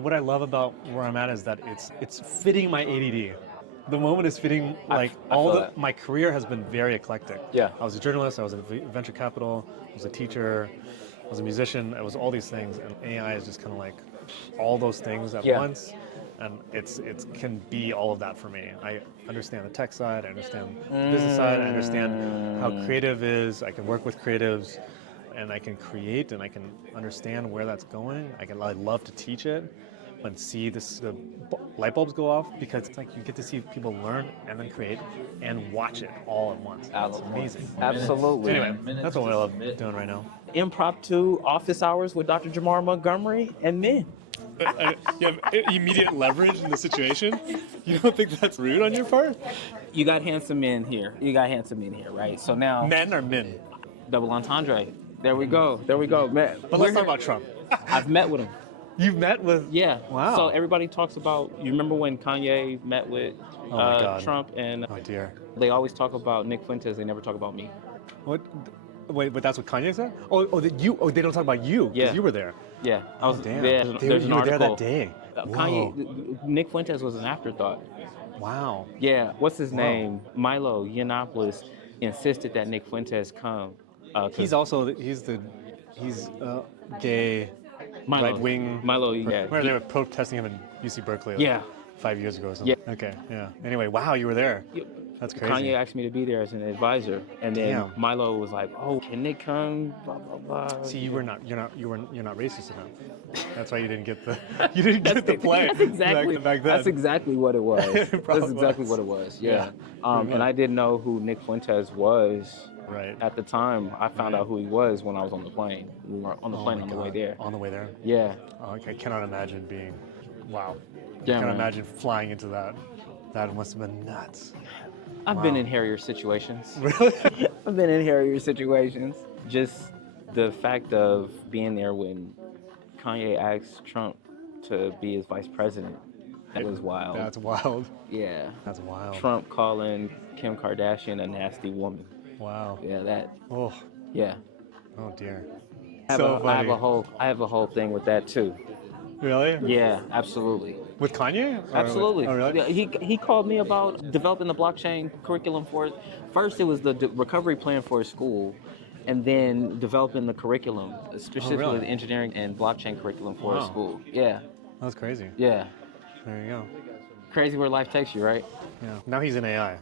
What I love about where I'm at is that it's fitting my ADD. The moment is fitting, like I feel my career has been very eclectic. Yeah. I was a journalist, I was in venture capital, I was a teacher, I was a musician, I was all these things, and AI is just kind of like all those things at Yeah. once, and it can be all of that for me. I understand the tech side, I understand the business side, I understand how creative is, I can work with creatives, and I can create, and I can understand where that's going. I love to teach it and see the light bulbs go off, because it's like you get to see people learn and then create and watch it all at once. It's amazing. Absolutely. Anyway, that's what I love doing right now. Impromptu office hours with Dr. Jamar Montgomery and Minh. You have immediate leverage in the situation. You don't think that's rude on your part? You got handsome men here. You got handsome men here, right? So now, Men or min? double entendre. There we go. There we go. Man, But let's talk about Trump. I've met with him. You've met with? Yeah. Wow. So everybody talks about, you remember when Kanye met with Oh my God. Trump, and Oh dear. they always talk about Nick Fuentes, they never talk about me. What? Wait, but that's what Kanye said? They don't talk about you because Yeah. you were there. Yeah. I was Damn. there. There's an you were there article. that day. Kanye, Nick Fuentes was an afterthought. Wow. Yeah. What's his name? Milo Yiannopoulos insisted that Nick Fuentes come. He's gay, Milo. right wing. Milo, yeah. Where they were protesting him in UC Berkeley. Like Yeah. 5 years ago or something. Yeah. Okay. Yeah. Anyway, wow, you were there. Yeah. That's crazy. Kanye asked me to be there as an advisor, and then Damn. Milo was like, "Oh, can Nick come?" Blah blah blah. See, you're not racist enough. That's why you didn't get the play. That's exactly back then. That's exactly what it was. That's Probably exactly was. what it was. Yeah. Yeah. And I didn't know who Nick Fuentes was. Right. At the time, I found out who he was when I was on the plane. We were on the plane my on the way God. there. On the way there. Yeah. Oh, I cannot imagine being. Wow. Yeah, I can't man. imagine flying into that. That must have been nuts. I've been in hairier situations. Really? I've been in hairier situations. Just the fact of being there when Kanye asked Trump to be his vice president. That was wild. That's wild. Yeah. That's wild. Trump calling Kim Kardashian a nasty woman. Wow. Yeah, that. Oh. Yeah. Oh dear. I have a whole thing with that too. Really? Yeah, absolutely. With Kanye? Or Absolutely. Oh, really? Yeah, he called me about developing the blockchain curriculum for. First, it was the recovery plan for his school, and then developing the curriculum, specifically really? the engineering and blockchain curriculum for his Wow. school. Yeah, That's crazy. yeah. There you go. Crazy where life takes you, right? Yeah. Now he's in AI.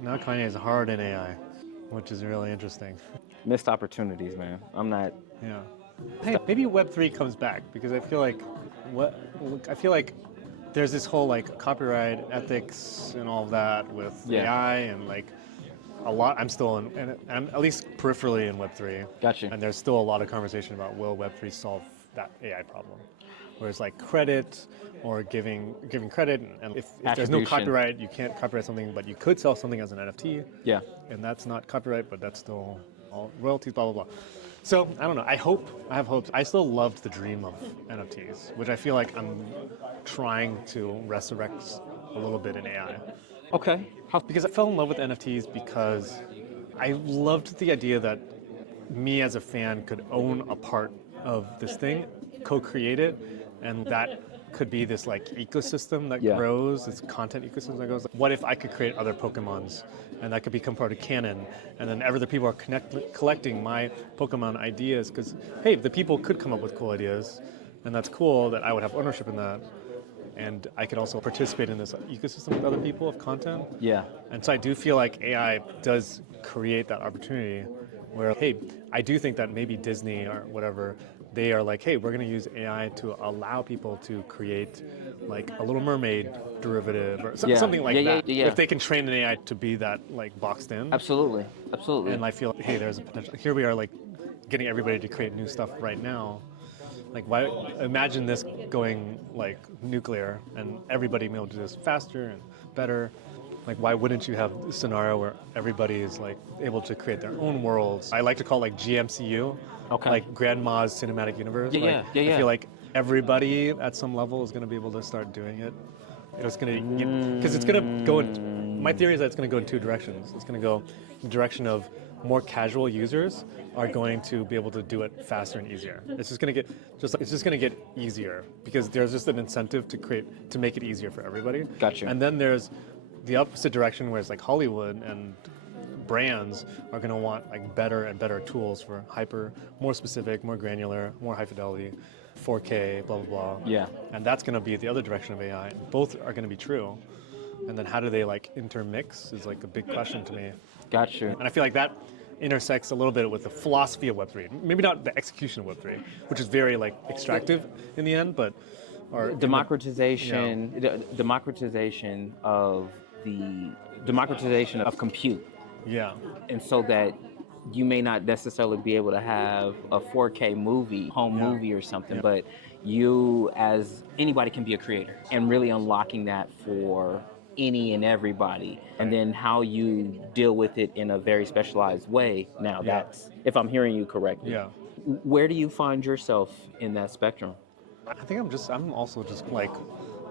Now Kanye is hard in AI, which is really interesting. Missed opportunities, man. I'm not. Yeah. Hey, maybe Web3 comes back, because I feel like there's this whole like copyright ethics and all of that with Yeah. AI, and like a lot. I'm still in, and I'm at least peripherally in Web3. Gotcha. And there's still a lot of conversation about will Web3 solve that AI problem, whereas like credit or giving credit, and if there's no Attribution. copyright, you can't copyright something, but you could sell something as an NFT. Yeah. And that's not copyright, but that's still all royalties, blah, blah, blah. So, I don't know. I have hopes. I still loved the dream of NFTs, which I feel like I'm trying to resurrect a little bit in AI. Okay. Because I fell in love with NFTs because I loved the idea that me as a fan could own a part of this thing, co-create it, and that could be this like ecosystem that Yeah. grows, this content ecosystem that goes. What if I could create other Pokemons, and that could become part of canon, and then other people are collecting my Pokemon ideas, because hey, the people could come up with cool ideas, and that's cool that I would have ownership in that, and I could also participate in this ecosystem with other people of content. Yeah. And so I do feel like AI does create that opportunity where, hey, I do think that maybe Disney or whatever, they are like, hey, we're going to use AI to allow people to create like a Little Mermaid derivative or Yeah. something like Yeah, that. yeah. If they can train an AI to be that like boxed in. Absolutely. Absolutely. And I feel, hey, there's a potential. Here we are like getting everybody to create new stuff right now. Like, why imagine this going like nuclear and everybody being able to do this faster and better? Like, why wouldn't you have a scenario where everybody is like able to create their own worlds? I like to call it like GMCU, Okay. like Grandma's Cinematic Universe. Yeah, Like, yeah. I feel like everybody at some level is going to be able to start doing it. It's going to, because it's going to go in, my theory is that it's going to go in two directions. It's going to go in the direction of more casual users are going to be able to do it faster and easier. It's just going to get easier because there's just an incentive to make it easier for everybody. Gotcha. And then there's the opposite direction where it's like Hollywood and brands are going to want like better and better tools for more specific, more granular, more high fidelity, 4K, blah, blah, blah. Yeah. And that's going to be the other direction of AI. Both are going to be true. And then how do they like intermix is like a big question to me. Gotcha. And I feel like that intersects a little bit with the philosophy of Web3. Maybe not the execution of Web3, which is very like extractive in the end, but democratization of compute. Yeah. And so that you may not necessarily be able to have a 4K movie or something, but you as anybody can be a creator and really unlocking that for any and everybody, and then how you deal with it in a very specialized way. Now that's, if I'm hearing you correctly. Yeah. Where do you find yourself in that spectrum? I think I'm also just like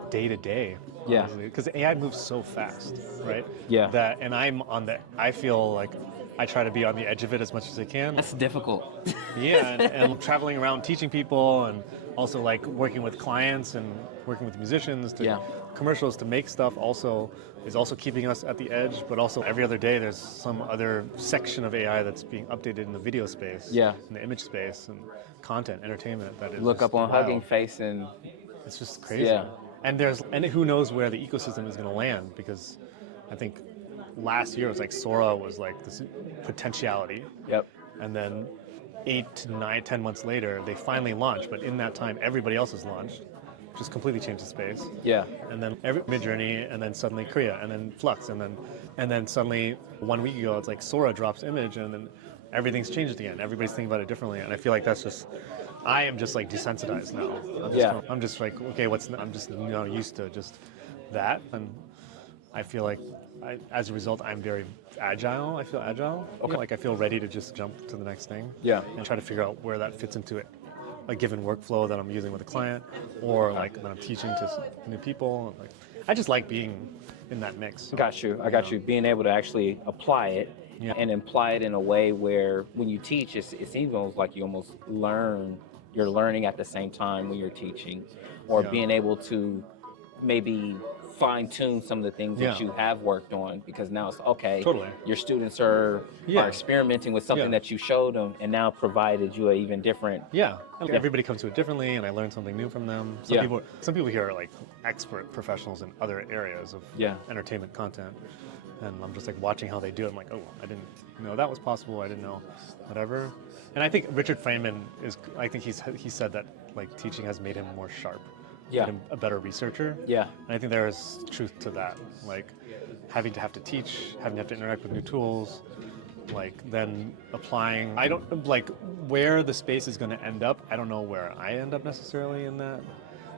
day to day. Yeah. Because AI moves so fast, right? Yeah. And I feel like I try to be on the edge of it as much as I can. That's difficult. Yeah, and traveling around teaching people and also like working with clients and working with musicians to commercials to make stuff is also keeping us at the edge, but also every other day there's some other section of AI that's being updated in the video space, in the image space and content, entertainment that is Look up on wild. Hugging Face and it's just crazy. Yeah. And who knows where the ecosystem is going to land, because I think last year it was like Sora was like this potentiality. Yep. And then 8 to 9, 10 months later, they finally launched. But in that time, everybody else has launched, just completely changed the space. Yeah. And then Midjourney, and then suddenly Kriya, and then Flux, and then suddenly 1 week ago, it's like Sora drops image, and then everything's changed again. Everybody's thinking about it differently, and I feel like I am just like desensitized now. I'm just like, okay, I'm just used to just that, and I feel like as a result, I'm very agile. I feel agile. Okay. Like I feel ready to just jump to the next thing. Yeah. And try to figure out where that fits into a given workflow that I'm using with a client, or like that I'm teaching to new people. Like, I just like being in that mix. Got you. I got you. Being able to actually apply it and apply it in a way where when you teach, it seems almost like you're learning at the same time when you're teaching, or being able to maybe fine-tune some of the things that you have worked on, because now it's okay. Totally. Your students are experimenting with something that you showed them, and now provided you an even different. Yeah. Everybody comes to it differently, and I learn something new from them. Some people here are like expert professionals in other areas of entertainment content, and I'm just like watching how they do it. I'm like, oh, I didn't know that was possible. I didn't know whatever. And I think Richard Feynman he said that like teaching has made him more sharp. Made him a better researcher. Yeah. And I think there is truth to that. Like having to teach, having to interact with new tools, like then applying. I don't like where the space is going to end up. I don't know where I end up necessarily in that.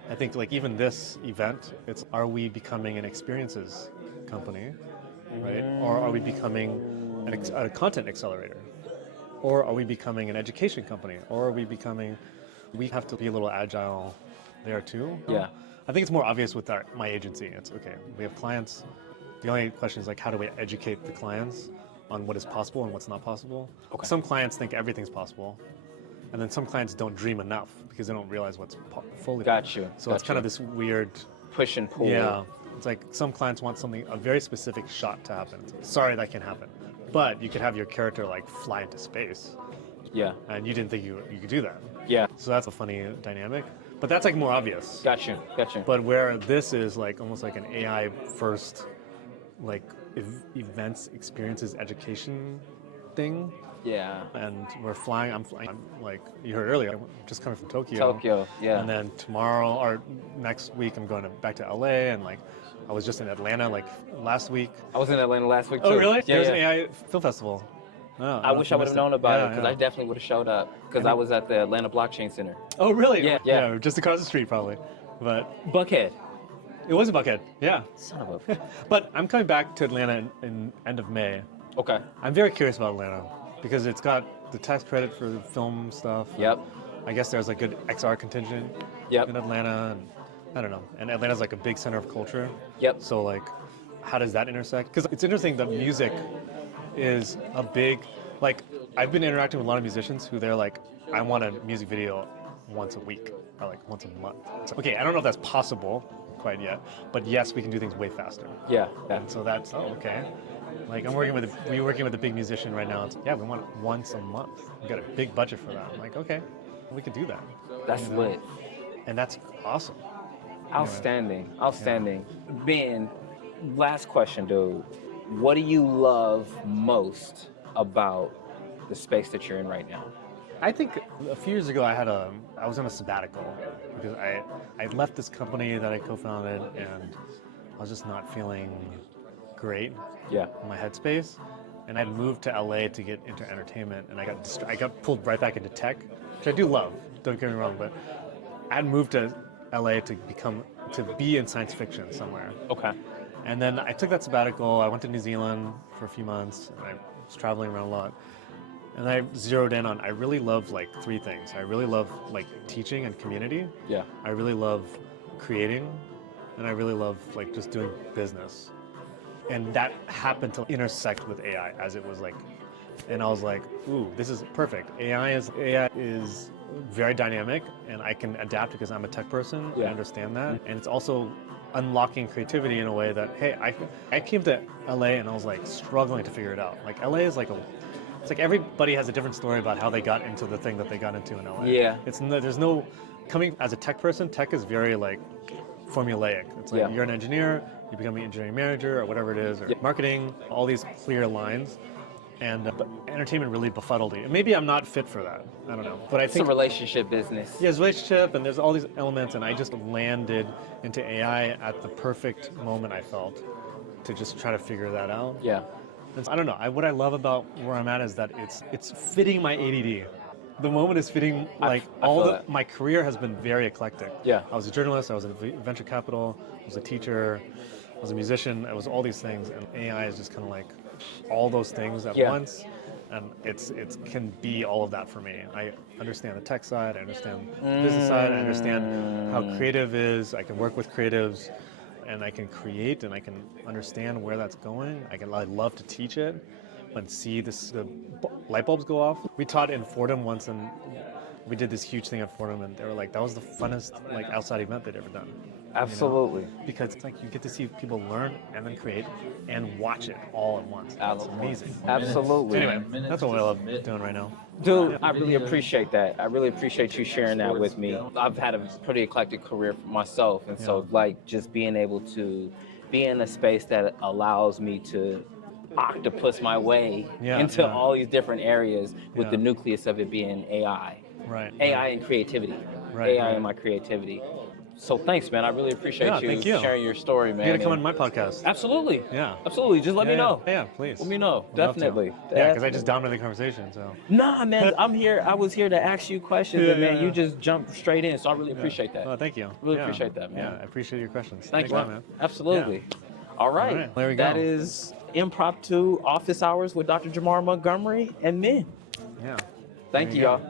I think like even this event, are we becoming an experiences company, right? Or are we becoming a content accelerator? Or are we becoming an education company? Or are we have to be a little agile there too. Yeah. I think it's more obvious with my agency. It's okay. We have clients. The only question is like, how do we educate the clients on what is possible and what's not possible? Okay. Some clients think everything's possible, and then some clients don't dream enough because they don't realize what's fully. Got you. So it's kind of this weird push and pull. Yeah. It's like some clients want a very specific shot to happen. It's like, sorry, that can't happen. But you could have your character like fly into space. Yeah. And you didn't think you could do that. Yeah. So that's a funny dynamic. But that's like more obvious. Gotcha. But where this is like almost like an AI first, like events, experiences, education thing. Yeah. And we're flying. I'm like you heard earlier. I'm just coming from Tokyo. Yeah. And then tomorrow or next week I'm going back to LA, and like I was just in Atlanta like last week. I was in Atlanta last week too. Oh really? Yeah. There's an AI film festival. Oh, I wish I would have known about it, because I definitely would have showed up, because I was at the Atlanta Blockchain Center. Oh, really? Yeah, just across the street probably. But Buckhead. It was in Buckhead, yeah. Son of a... But I'm coming back to Atlanta in end of May. Okay. I'm very curious about Atlanta, because it's got the tax credit for the film stuff. Yep. I guess there's a good XR contingent in Atlanta, and I don't know. And Atlanta's like a big center of culture. Yep. So like, how does that intersect? Because it's interesting that music is a big, Like, I've been interacting with a lot of musicians who they're like, I want a music video once a week or like once a month. So, okay, I don't know if that's possible quite yet, but yes, we can do things way faster. Yeah. And so that's, okay. Like, we're working with a big musician right now. It's, yeah, we want it once a month. We got a big budget for that. I'm like, okay, we could do that. That's lit. And that's awesome. Outstanding. Outstanding. Ben, last question, dude. What do you love most about the space that you're in right now? I think a few years ago I was on a sabbatical because I left this company that I co-founded and I was just not feeling great Yeah. in my headspace. And I'd moved to LA to get into entertainment and I got pulled right back into tech, which I do love, don't get me wrong, but I'd moved to LA to be in science fiction somewhere. Okay. And then I took that sabbatical, I went to New Zealand for a few months and I was traveling around a lot. And I zeroed in on, I really love like three things. I really love like teaching and community. Yeah. I really love creating. And I really love like just doing business. And that happened to intersect with AI as it was like, and I was like, ooh, this is perfect. AI is very dynamic and I can adapt because I'm a tech person. Yeah. I understand that. And it's also unlocking creativity in a way that, hey, I came to LA and I was like struggling to figure it out. Like LA is like it's like everybody has a different story about how they got into the thing that they got into in LA. Yeah. There's no, coming as a tech person, tech is very like formulaic. It's like you're an engineer, you become an engineering manager or whatever it is, or marketing, all these clear lines. And but entertainment really befuddled me. And maybe I'm not fit for that. I don't know. But I think it's a relationship business. Yeah, it's a relationship, and there's all these elements, and I just landed into AI at the perfect moment I felt to just try to figure that out. Yeah. And I don't know. What I love about where I'm at is that it's fitting my ADD. The moment is fitting. Like my career has been very eclectic. Yeah. I was a journalist. I was in venture capital. I was a teacher. I was a musician. I was all these things, and AI is just kind of like all those things at once. And it can be all of that for me. I understand the tech side. I understand the business side. I understand how creative is. I can work with creatives. And I can create and I can understand where that's going. I love to teach it and see the light bulbs go off. We taught in Fordham once and we did this huge thing at Fordham and they were like, that was the funnest like outside event they'd ever done. Absolutely. You know? Because it's like you get to see people learn and then create and watch it all at once. It's amazing. Absolutely. So anyway, that's what I love doing right now. Dude, I really appreciate that. I really appreciate you sharing that with me. I've had a pretty eclectic career for myself, and so like just being able to be in a space that allows me to octopus my way into all these different areas with the nucleus of it being AI. Right. AI and creativity. Right. AI and my creativity. So thanks, man. I really appreciate you sharing your story, man. You gotta come on my podcast. Absolutely. Yeah. Absolutely. Just let me know. Yeah, please. Let me know. I'd love Definitely. to. Yeah, because I just dominated the conversation. So. Nah, man. I'm here. I was here to ask you questions, and man, you just jumped straight in. So I really appreciate that. Well, thank you. Really appreciate that, man. Yeah, I appreciate your questions. Thanks, a lot, man. Absolutely. Yeah. All right. All right, there we go. That is Impromptu Office Hours with Dr. Jamar Montgomery and Minh. Yeah. Thank you, y'all.